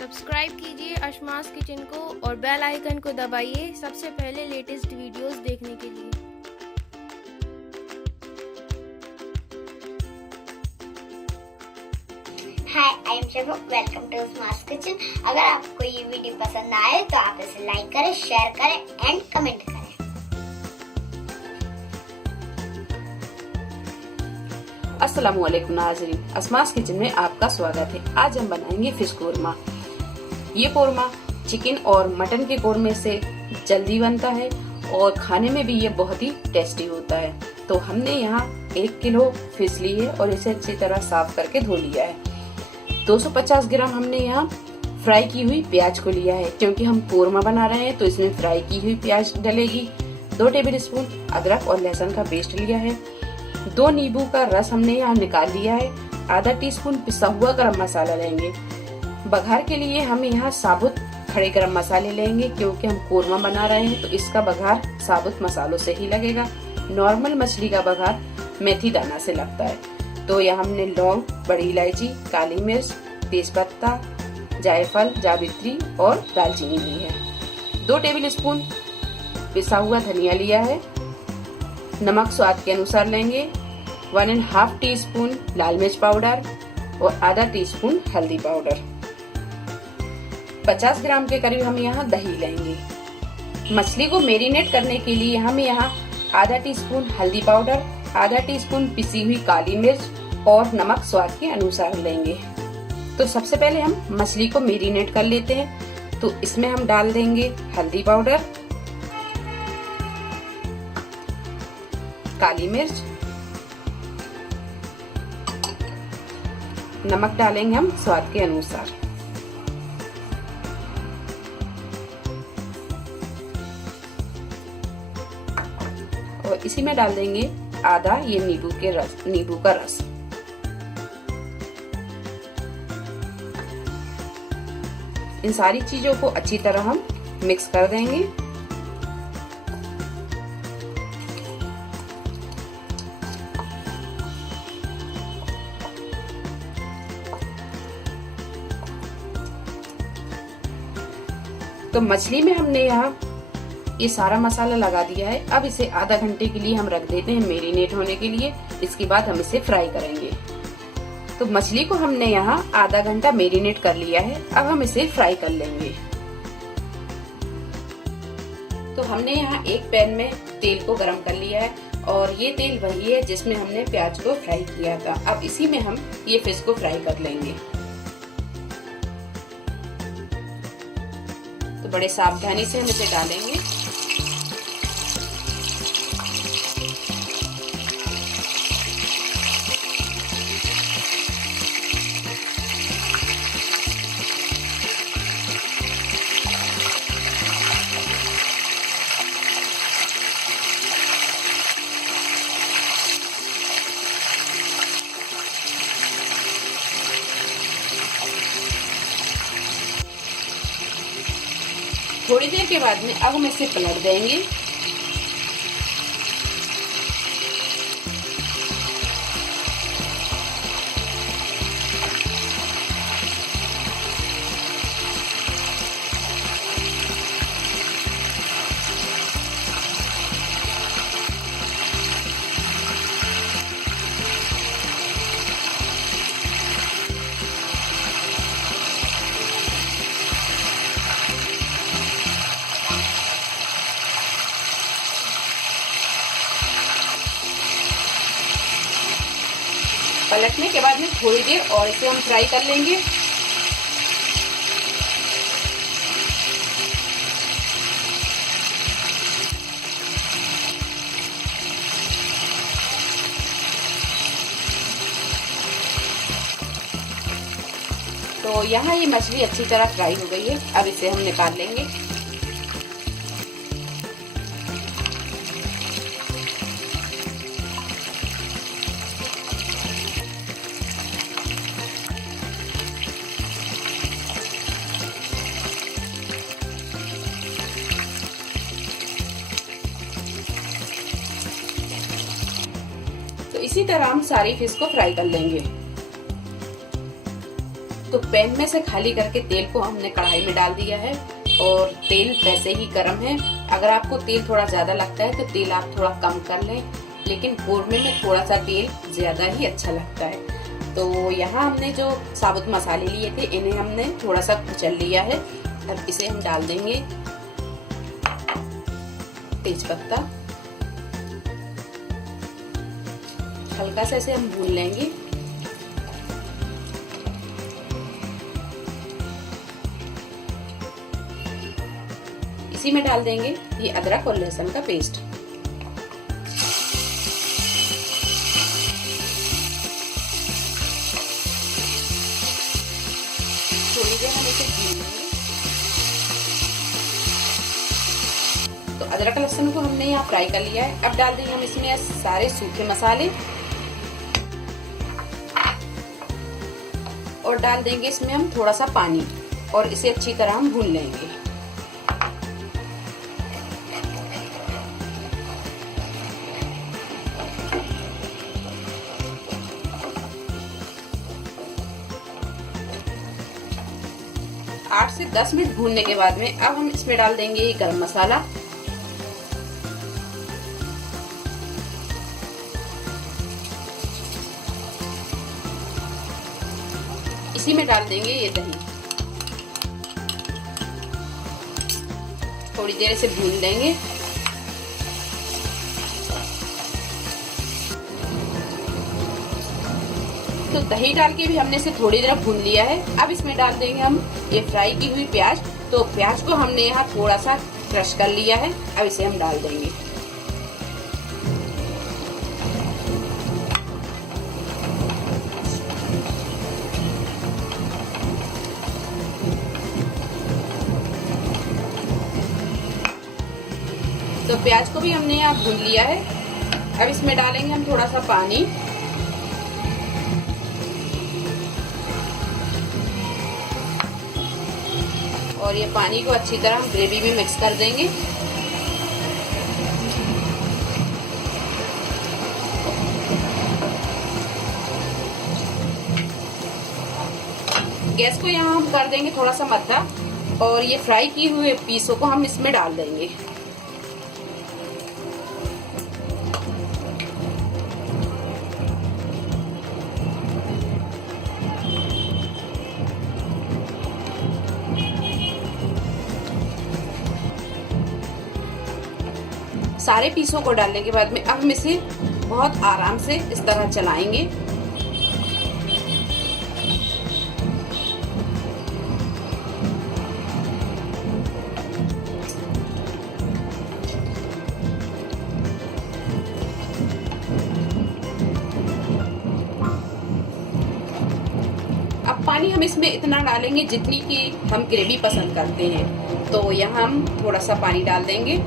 Subscribe कीजिए अशमास kitchen को और बेल आइकन को दबाइए सबसे पहले लेटेस्ट वीडियोस देखने के लिए। Hi, I am Shafa. Welcome to Ashma's kitchen. अगर आपको ये वीडियो पसंद आए तो आप इसे लाइक करें, शेयर करें एंड कमेंट करें। अस्सलामुअलैकुम नाज़रीन, अशमास किचन में आपका स्वागत है। आज हम बनाएंगे फिश कोरमा। ये कोरमा चिकन और मटन के कोरमे से जल्दी बनता है और खाने में भी ये बहुत ही टेस्टी होता है। तो हमने यहाँ 1 किलो फिश ली है और इसे अच्छी तरह साफ करके धो लिया है। 250 ग्राम हमने यहाँ फ्राई की हुई प्याज को लिया है, क्योंकि हम कोरमा बना रहे हैं तो इसमें फ्राई की हुई प्याज डलेगी। 2 टेबलस्पून अदरक और लहसुन का पेस्ट लिया है। 2 नींबू का रस हमने यहाँ निकाल लिया है। आधा टीस्पून पिसा हुआ गरम मसाला लेंगे। बघार के लिए हम यहाँ साबुत खड़े गरम मसाले लेंगे, क्योंकि हम कोरमा बना रहे हैं तो इसका बघार साबुत मसालों से ही लगेगा। नॉर्मल मछली का बघार मेथी दाना से लगता है। तो यहाँ हमने लौंग, बड़ी इलायची, काली मिर्च, तेजपत्ता, जायफल, जावित्री और दालचीनी ली है। 2 टेबलस्पून पिसा हुआ धनिया लिया है। नमक स्वाद के अनुसार लेंगे। 1.5 टीस्पून लाल मिर्च पाउडर और आधा टीस्पून हल्दी पाउडर। 50 ग्राम के करीब हम यहाँ दही लेंगे। मछली को मैरिनेट करने के लिए हम यहाँ आधा टीस्पून हल्दी पाउडर, आधा टीस्पून पिसी हुई काली मिर्च और नमक स्वाद के अनुसार लेंगे। तो सबसे पहले हम मछली को मैरिनेट कर लेते हैं। तो इसमें हम डाल देंगे हल्दी पाउडर, काली मिर्च, नमक डालेंगे हम स्वाद के अनुसार। और इसी में डाल देंगे आधा ये नींबू का रस। इन सारी चीजों को अच्छी तरह हम मिक्स कर देंगे। तो मछली में हमने यहाँ ये सारा मसाला लगा दिया है। अब इसे आधा घंटे के लिए हम रख देते हैं मैरिनेट होने के लिए। इसके बाद हम इसे फ्राई करेंगे। तो मछली को हमने यहाँ आधा घंटा मैरिनेट कर लिया है। अब हम इसे फ्राई कर लेंगे। तो हमने यहाँ एक पैन में तेल को गरम कर लिया है और ये तेल वही है जिसमें हमने प्याज को फ्राई किया था। अब इसी में हम ये फिश को फ्राई कर लेंगे। तो बड़े सावधानी से हम इसे डालेंगे। थोड़ी देर के बाद में अब हम इसे पलट देंगे। पलटने के बाद में थोड़ी देर और इसे हम फ्राई कर लेंगे। तो यहाँ ये मछली अच्छी तरह फ्राई हो गई है। अब इसे हम निकाल लेंगे। इसी तरह हम सारी फिश को फ्राई कर लेंगे। तो पैन में से खाली करके तेल को हमने कढ़ाई में डाल दिया है और तेल वैसे ही गर्म है। अगर आपको तेल थोड़ा ज्यादा लगता है तो तेल आप थोड़ा कम कर लें, लेकिन कोरमे में थोड़ा सा तेल ज्यादा ही अच्छा लगता है। तो यहाँ हमने जो साबुत मसाले लिए थे इन्हें हमने थोड़ा सा कुचल लिया है। अब इसे हम डाल देंगे तेज पत्ता, हल्का सा इसे हम भून लेंगे। इसी में डाल देंगे ये अदरक और लहसुन का पेस्ट। थोड़ी देर हम इसे भून लेंगे। तो अदरक लहसुन को हमने यहाँ फ्राई कर लिया है। अब डाल देंगे हम इसमें सारे सूखे मसाले और डाल देंगे इसमें हम थोड़ा सा पानी और इसे अच्छी तरह हम भून लेंगे। आठ से 10 मिनट भूनने के बाद में अब हम इसमें डाल देंगे ये गरम मसाला, इसी में डाल देंगे ये दही। थोड़ी देर से भून लेंगे। तो दही डाल के भी हमने इसे थोड़ी देर भून लिया है। अब इसमें डाल देंगे हम ये फ्राई की हुई प्याज। तो प्याज को हमने यहाँ थोड़ा सा क्रश कर लिया है। अब इसे हम डाल देंगे। तो प्याज को भी हमने यहाँ भून लिया है। अब इसमें डालेंगे हम थोड़ा सा पानी और ये पानी को अच्छी तरह हम ग्रेवी में मिक्स कर देंगे। गैस को यहाँ हम कर देंगे थोड़ा सा मध्य और ये फ्राई किए हुए पीसों को हम इसमें डाल देंगे। सारे पीसों को डालने के बाद में अब हम इसे बहुत आराम से इस तरह चलाएंगे। अब पानी हम इसमें इतना डालेंगे जितनी की हम ग्रेवी पसंद करते हैं। तो यहाँ हम थोड़ा सा पानी डाल देंगे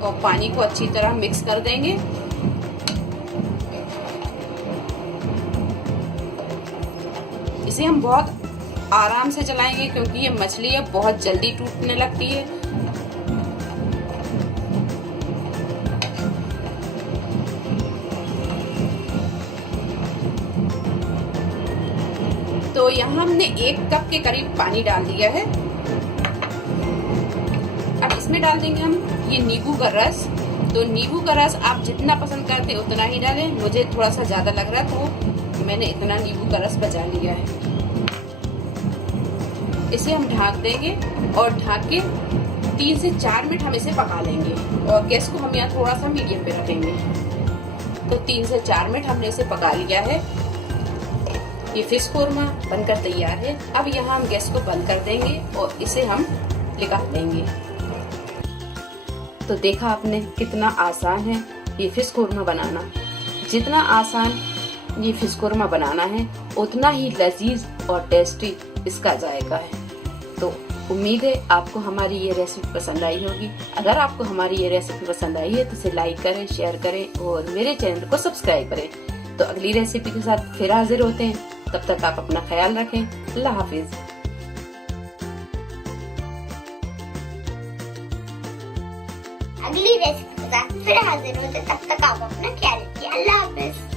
और पानी को अच्छी तरह मिक्स कर देंगे। इसे हम बहुत आराम से चलाएंगे क्योंकि ये मछली है बहुत जल्दी टूटने लगती है। तो यहाँ हमने 1 कप के करीब पानी डाल दिया है। अब इसमें डाल देंगे हम ये नींबू का रस। तो नींबू का रस आप जितना पसंद करते हैं उतना ही डालें। मुझे थोड़ा सा ज्यादा लग रहा तो मैंने इतना नींबू का रस बचा लिया है। इसे हम ढक देंगे और ढक के 3 से 4 मिनट हम इसे पका लेंगे और गैस को हम यहाँ थोड़ा सा मीडियम पे रखेंगे। तो 3 से 4 मिनट हमने इसे पका लिया है। ये फिश कोरमा बनकर तैयार है। अब यहाँ हम गैस को बंद कर देंगे और इसे हम निकाल देंगे। तो देखा आपने कितना आसान है ये फिश कोरमा बनाना। जितना आसान ये फिश कोरमा बनाना है उतना ही लजीज और टेस्टी इसका जायका है। तो उम्मीद है आपको हमारी ये रेसिपी पसंद आई होगी। अगर आपको हमारी ये रेसिपी पसंद आई है तो इसे लाइक करें, शेयर करें और मेरे चैनल को सब्सक्राइब करें। तो अगली रेसिपी के साथ फिर हाजिर होते हैं। तब तक आप अपना ख्याल रखें। अल्लाह हाफिज। अगली रेसिपी के साथ फिर हाजिर होते, तब तक आप अपना ख्याल रखिए। अल्लाह हाफिज।